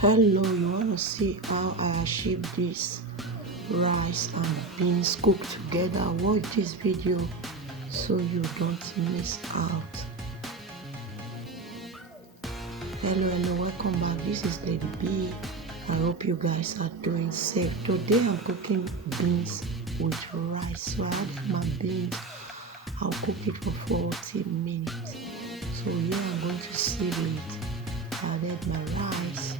Hello, you want to see how I achieve this rice and beans cooked together? Watch this video so you don't miss out. Hello, welcome back. This is Lady B. I hope you guys are doing safe. Today I'm cooking beans with rice. So I have my beans. I'll cook it for 40 minutes. So here I'm going to sieve it. I added my rice,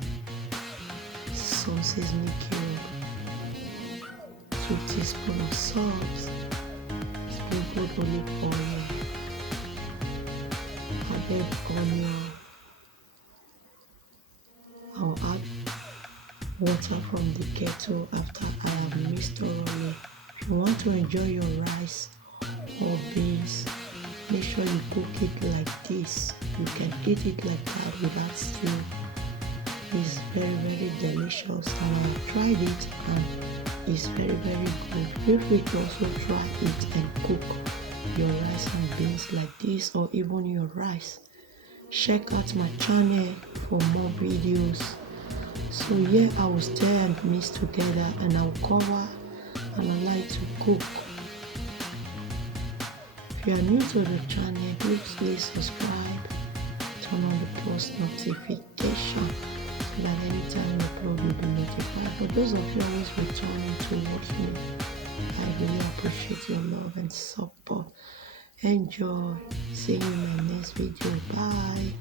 some seasoning cube, 2 teaspoons of salt, sprinkled olive oil, added onion. I'll add water from the kettle after I have mixed thoroughly. If you want to enjoy your rice or beans, make sure you cook it like this. You can eat it like that without stew. It's very delicious, and I've tried it and it's very good. Feel free to also try it and cook your rice and beans like this, or even your rice. Check out my channel for more videos. So here I will stir and mix together, and I'll cover and allow it to cook. If you are new to the channel, please subscribe, turn on the post notification so that anytime I upload you'll be notified. For those of you always returning to watch me, I really appreciate your love and support. Enjoy. See you in my next video. Bye.